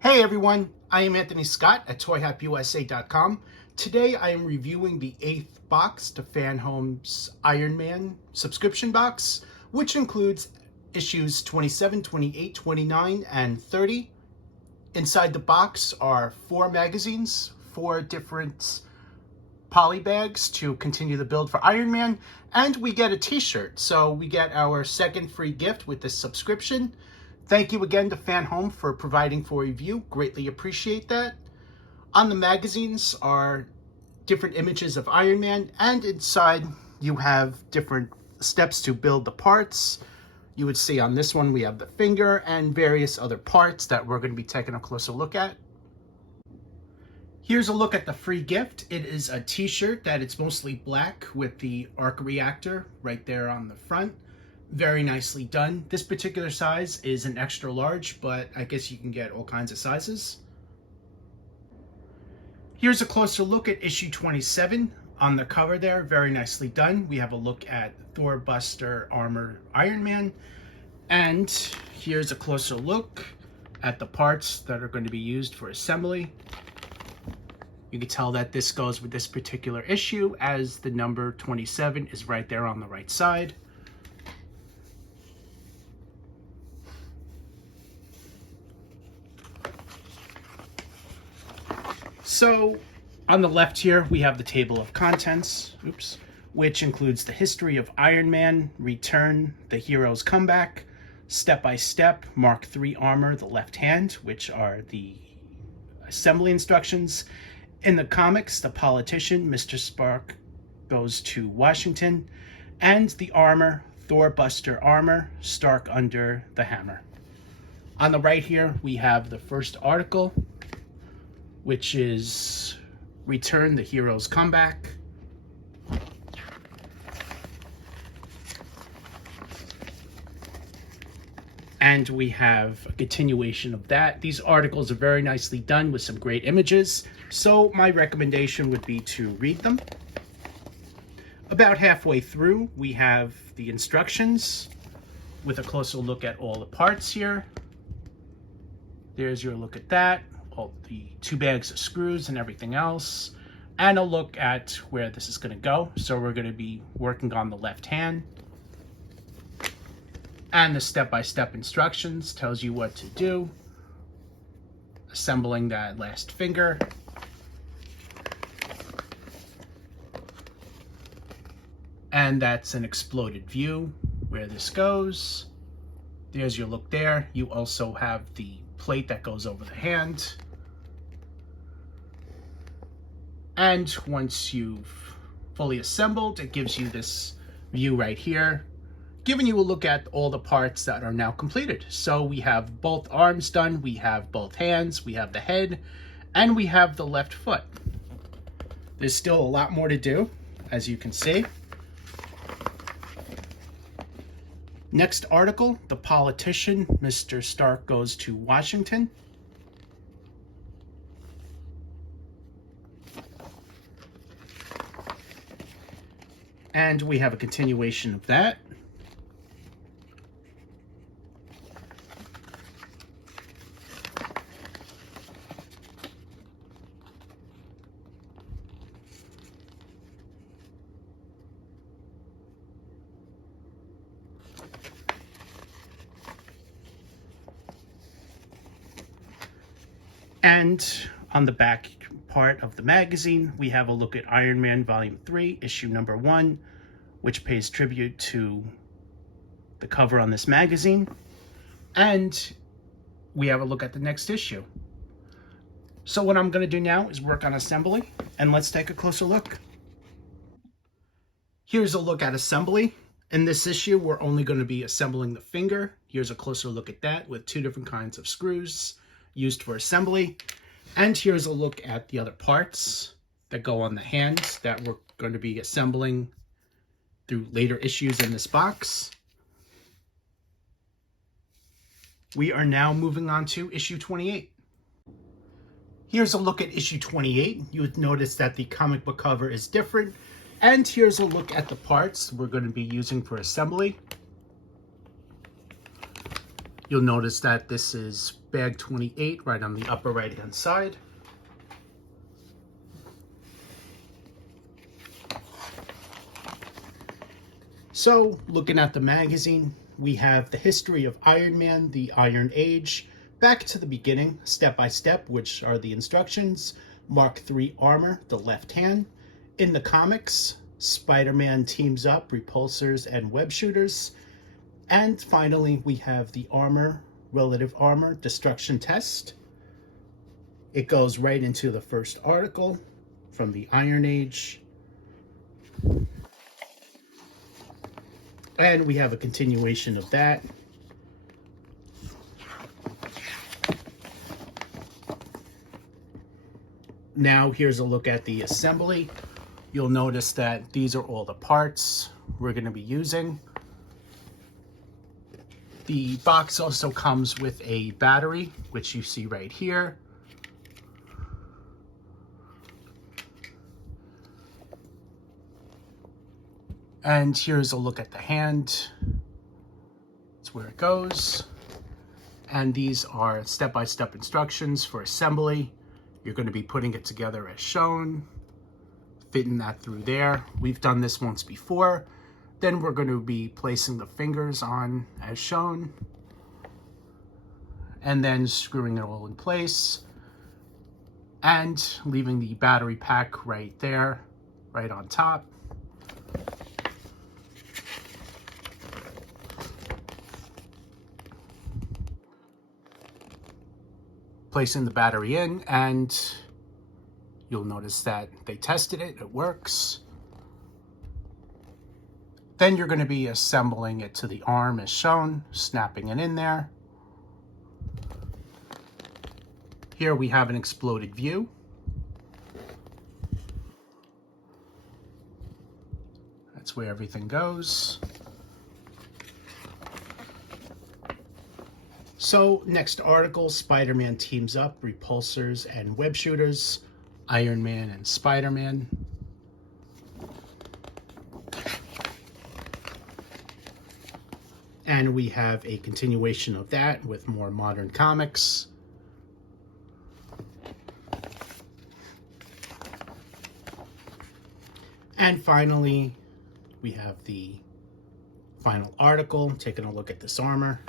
Hey everyone, I am Anthony Scott at ToyHopUSA.com. Today I am reviewing the 8th box to FanHome's Iron Man subscription box, which includes issues 27, 28, 29, and 30. Inside the box are 4 magazines, 4 different poly bags to continue the build for Iron Man, and we get a t-shirt. So we get our second free gift with this subscription. Thank you again to FanHome for providing for a review. Greatly appreciate that. On the magazines are different images of Iron Man, and inside you have different steps to build the parts. You would see on this one we have the finger and various other parts that we're going to be taking a closer look at. Here's a look at the free gift. It is a t-shirt that it's mostly black with the arc reactor right there on the front. Very nicely done. This particular size is an extra large, but I guess you can get all kinds of sizes. Here's a closer look at issue 27 on the cover there. Very nicely done. We have a look at Thor Buster Armor Iron Man. And here's a closer look at the parts that are going to be used for assembly. You can tell that this goes with this particular issue, as the number 27 is right there on the right side. So on the left here, we have the table of contents, which includes the history of Iron Man, Return, the hero's comeback, step-by-step, Mark III armor, the left hand, which are the assembly instructions. In the comics, the politician, Mr. Stark, goes to Washington, and the armor, Thor Buster Armor, Stark under the hammer. On the right here, we have the first article, which is Return, the hero's comeback. And we have a continuation of that. These articles are very nicely done with some great images, so my recommendation would be to read them. About halfway through, we have the instructions with a closer look at all the parts here. There's your look at that, all the 2 bags of screws and everything else, and a look at where this is going to go. So we're going to be working on the left hand. And the step-by-step instructions tells you what to do. Assembling that last finger. And that's an exploded view where this goes. There's your look there. You also have the plate that goes over the hand. And once you've fully assembled, it gives you this view right here, giving you a look at all the parts that are now completed. So we have both arms done, we have both hands, we have the head, and we have the left foot. There's still a lot more to do, as you can see. Next article, the politician, Mr. Stark goes to Washington. And we have a continuation of that. And on the back part of the magazine, we have a look at Iron Man Volume 3, issue number 1, which pays tribute to the cover on this magazine. And we have a look at the next issue. So what I'm going to do now is work on assembly, and let's take a closer look. Here's a look at assembly. In this issue, we're only going to be assembling the finger. Here's a closer look at that with 2 different kinds of screws used for assembly. And here's a look at the other parts that go on the hands that we're going to be assembling through later issues in this box. We are now moving on to issue 28. Here's a look at issue 28. You would notice that the comic book cover is different. And here's a look at the parts we're going to be using for assembly. You'll notice that this is bag 28 right on the upper right hand side. So looking at the magazine, we have the history of Iron Man, the Iron Age, back to the beginning, step by step, which are the instructions, Mark III armor, the left hand. In the comics, Spider-Man teams up repulsors and web shooters. And finally, we have the armor, relative armor, destruction test. It goes right into the first article from the Iron Age. And we have a continuation of that. Now here's a look at the assembly. You'll notice that these are all the parts we're going to be using. The box also comes with a battery, which you see right here. And here's a look at the hand. That's where it goes. And these are step-by-step instructions for assembly. You're going to be putting it together as shown, fitting that through there. We've done this once before. Then we're going to be placing the fingers on as shown, and then screwing it all in place and leaving the battery pack right there, right on top. Placing the battery in, and you'll notice that they tested it, it works. Then you're going to be assembling it to the arm as shown, snapping it in there. Here we have an exploded view. That's where everything goes. So next article, Spider-Man teams up repulsors and web shooters, Iron Man and Spider-Man. And we have a continuation of that with more modern comics. And finally, we have the final article, taking a look at this armor.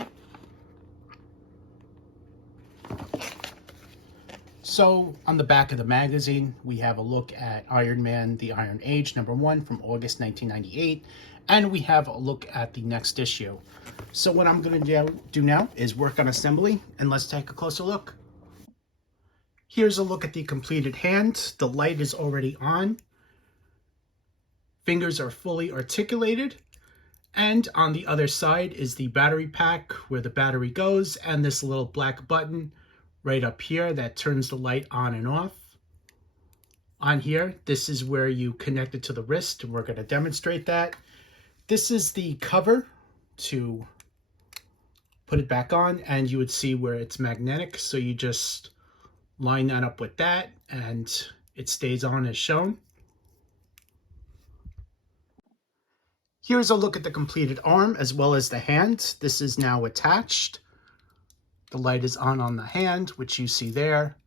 So on the back of the magazine, we have a look at Iron Man, the Iron Age, #1 from August 1998. And we have a look at the next issue. So what I'm going to do now is work on assembly, and let's take a closer look. Here's a look at the completed hand. The light is already on. Fingers are fully articulated. And on the other side is the battery pack where the battery goes, and this little black button right up here that turns the light on and off. On here, this is where you connect it to the wrist, and we're going to demonstrate that. This is the cover to put it back on, and you would see where it's magnetic. So you just line that up with that, and it stays on as shown. Here's a look at the completed arm as well as the hand. This is now attached. The light is on the hand, which you see there.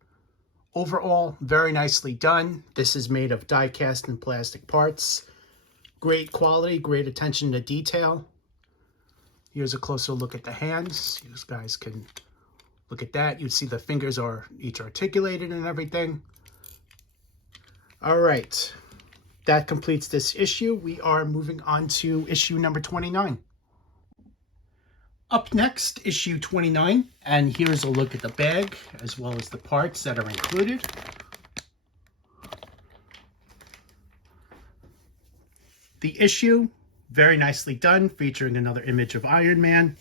Overall, very nicely done. This is made of die-cast and plastic parts. Great quality, great attention to detail. Here's a closer look at the hands. You guys can look at that. You see the fingers are each articulated and everything. All right, that completes this issue. We are moving on to issue number 29. Up next, issue 29, and here's a look at the bag as well as the parts that are included. The issue, very nicely done, featuring another image of Iron Man.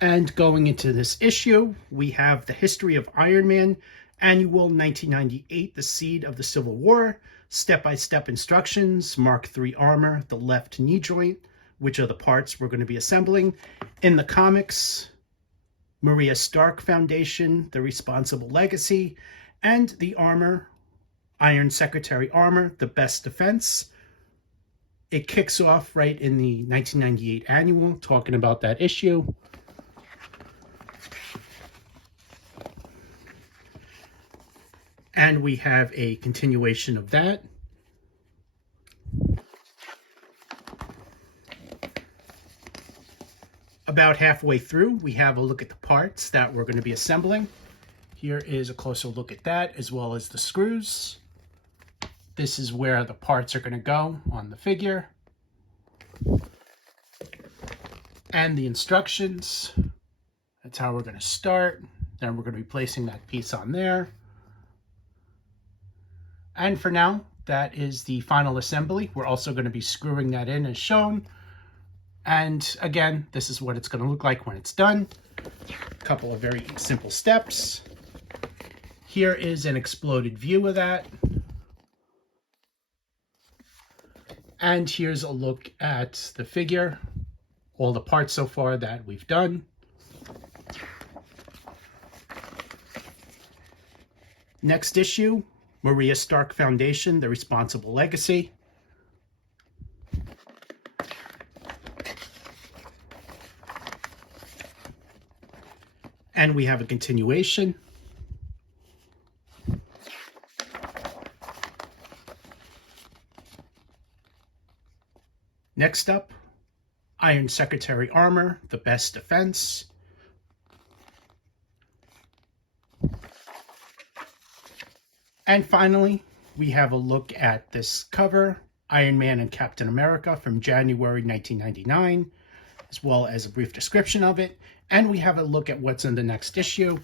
And going into this issue, we have the history of Iron Man, annual 1998, the seed of the Civil War, step-by-step instructions, Mark III armor, the left knee joint, which are the parts we're going to be assembling. In the comics, Maria Stark Foundation, the Responsible Legacy, and the armor, Iron Secretary armor, the best defense. It kicks off right in the 1998 annual, talking about that issue. And we have a continuation of that. About halfway through, we have a look at the parts that we're going to be assembling. Here is a closer look at that, as well as the screws. This is where the parts are going to go on the figure. And the instructions. That's how we're going to start. Then we're going to be placing that piece on there. And for now, that is the final assembly. We're also going to be screwing that in as shown. And again, this is what it's going to look like when it's done. A couple of very simple steps. Here is an exploded view of that. And here's a look at the figure, all the parts so far that we've done. Next issue, Maria Stark Foundation, The Responsible Legacy. And we have a continuation. Next up, Iron Secretary Armor, The Best Defense. And finally, we have a look at this cover, Iron Man and Captain America from January 1999, as well as a brief description of it. And we have a look at what's in the next issue.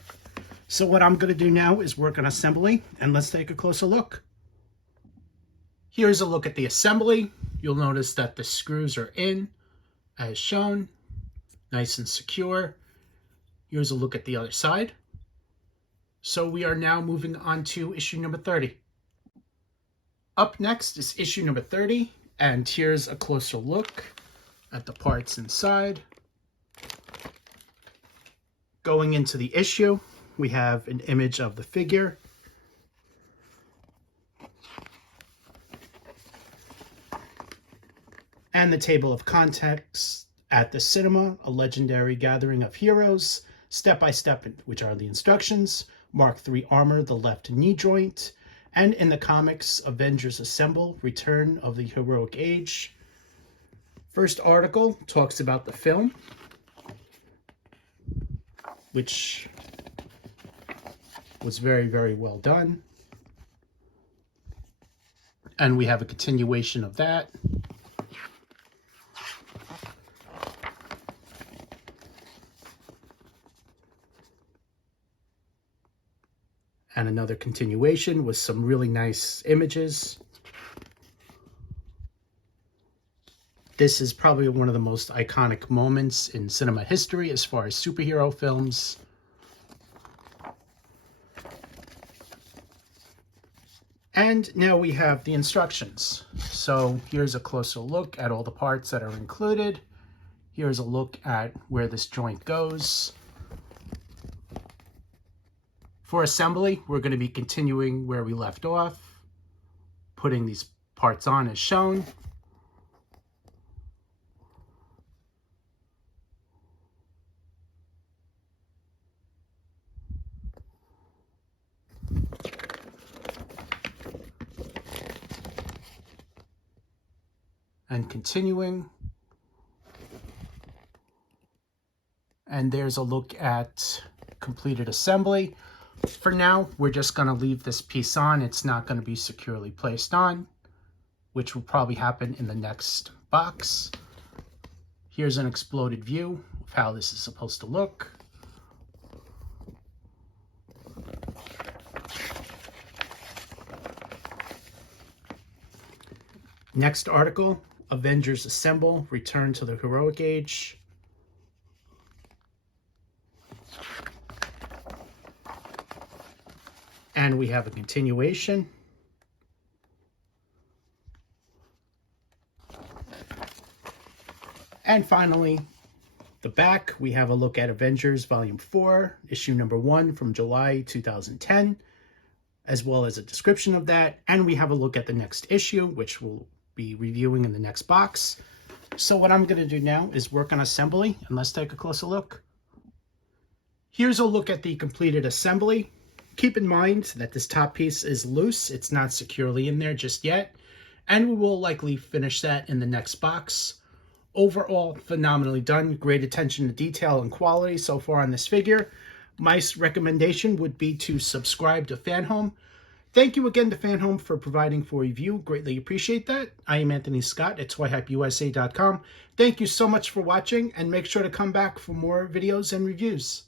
So what I'm going to do now is work on assembly, and let's take a closer look. Here's a look at the assembly. You'll notice that the screws are in, as shown, nice and secure. Here's a look at the other side. So we are now moving on to issue number 30. Up next is issue number 30, and here's a closer look at the parts inside. Going into the issue, we have an image of the figure. And the table of contents at the cinema, a legendary gathering of heroes, step by step, which are the instructions, Mark III armor, the left knee joint, and in the comics, Avengers Assemble, Return of the Heroic Age. First article talks about the film, which was very, very well done. And we have a continuation of that. And another continuation with some really nice images. This is probably one of the most iconic moments in cinema history as far as superhero films. And now we have the instructions. So here's a closer look at all the parts that are included. Here's a look at where this joint goes. For assembly, we're going to be continuing where we left off, putting these parts on as shown. And continuing. And there's a look at completed assembly. For now, we're just going to leave this piece on. It's not going to be securely placed on, which will probably happen in the next box. Here's an exploded view of how this is supposed to look. Next article, Avengers Assemble, Return to the Heroic Age. And we have a continuation. And finally, the back, we have a look at Avengers Volume 4, issue number 1 from July 2010, as well as a description of that. And we have a look at the next issue, which will be reviewing in the next box. So what I'm going to do now is work on assembly, and let's take a closer look. Here's a look at the completed assembly. Keep in mind that this top piece is loose. It's not securely in there just yet, and we will likely finish that in the next box. Overall, phenomenally done. Great attention to detail and quality so far on this figure. My recommendation would be to subscribe to FanHome. Thank you again to FanHome for providing for review. Greatly appreciate that. I am Anthony Scott at toyhypeusa.com. Thank you so much for watching, and make sure to come back for more videos and reviews.